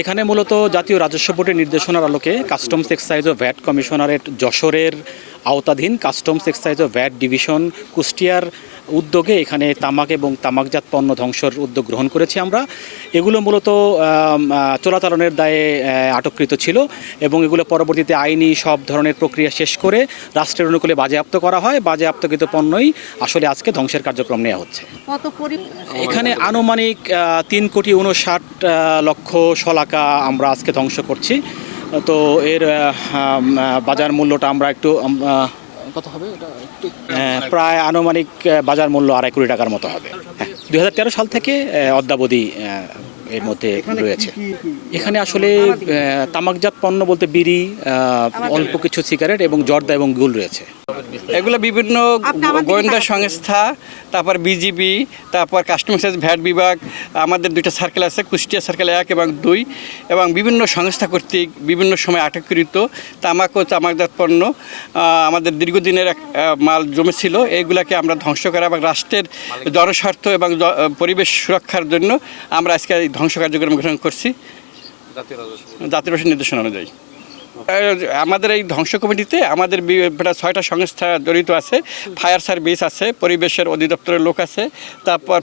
এখানে মূলত জাতীয় রাজস্ব বোর্ডের নির্দেশনার আলোকে কাস্টমস এক্সাইজ ও ভ্যাট কমিশনারেট যশোরের আওতাধীন কাস্টমস এক্সাইজ ও ভ্যাট ডিভিশন কুষ্টিয়ার উদ্যোগে এখানে তামাক এবং তামাকজাত পণ্য ধ্বংসের উদ্যোগ গ্রহণ করেছি আমরা। এগুলো মূলত চোরাচালানের দায়ে আটককৃত ছিল এবং এগুলো পরবর্তীতে আইনি সব ধরনের প্রক্রিয়া শেষ করে রাষ্ট্রের অনুকূলে বাজেয়াপ্ত করা হয়। বাজেয়াপ্তকৃত পণ্যই আসলে আজকে ধ্বংসের কার্যক্রম নেওয়া হচ্ছে। এখানে আনুমানিক 3,59,00,000 শলাকা আমরা আজকে ধ্বংস করছি। তো এর বাজার মূল্যটা আমরা একটু কত হবে এটা প্রায় আনুমানিক বাজার মূল্য 2.5 কোটি টাকার মতো হবে। 2013 সাল থেকে অদ্যাবধি এর মধ্যে রয়েছে। এখানে আসলে তামাকজাত পণ্য বলতে বিড়ি, অল্প কিছু সিগারেট এবং জর্দা এবং গুল রয়েছে। এগুলো বিভিন্ন গোয়েন্দা সংস্থা, তারপর বিজিবি, তারপর কাস্টমস ভ্যাট বিভাগ, আমাদের 2টা সার্কেল আছে, কুষ্টিয়া সার্কেল 1 এবং 2, এবং বিভিন্ন সংস্থা কর্তৃক বিভিন্ন সময় আটককৃত তামাক ও তামাকজাত পণ্য আমাদের দীর্ঘদিনের মাল জমেছিল। এইগুলাকে আমরা ধ্বংস করা এবং রাষ্ট্রের জনস্বার্থ এবং পরিবেশ সুরক্ষার জন্য আমরা আজকে এই ধ্বংস কার্যক্রম গ্রহণ করছি জাতীয় রাজস্ব নির্দেশনা অনুযায়ী। আমাদের এই ধ্বংস কমিটিতে আমাদের 6টা সংস্থা জড়িত আছে। ফায়ার সার্ভিস আছে, পরিবেশের অধিদপ্তরের লোক আছে, তারপর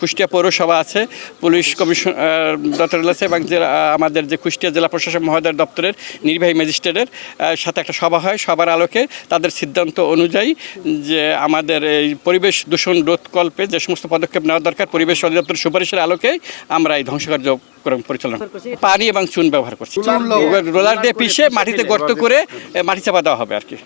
কুষ্টিয়া পৌরসভা আছে, পুলিশ কমিশন দপ্তর আছে, এবং আমাদের যে কুষ্টিয়া জেলা প্রশাসক মহোদয়ের দপ্তরের নির্বাহী ম্যাজিস্ট্রেটের সাথে একটা সভা হয়। সবার আলোকে তাদের সিদ্ধান্ত অনুযায়ী যে আমাদের এই পরিবেশ দূষণ রোধকল্পে যে সমস্ত পদক্ষেপ নেওয়া দরকার পরিবেশ অধিদপ্তরের সুপারিশের আলোকে আমরা এই ধ্বংস কার্যক্রম পরিচালনা পানি এবং চুন ব্যবহার করছি। রোলার দিয়ে পিষে মাটিতে গর্ত করে মাটি চাপা দেওয়া হবে আর কি।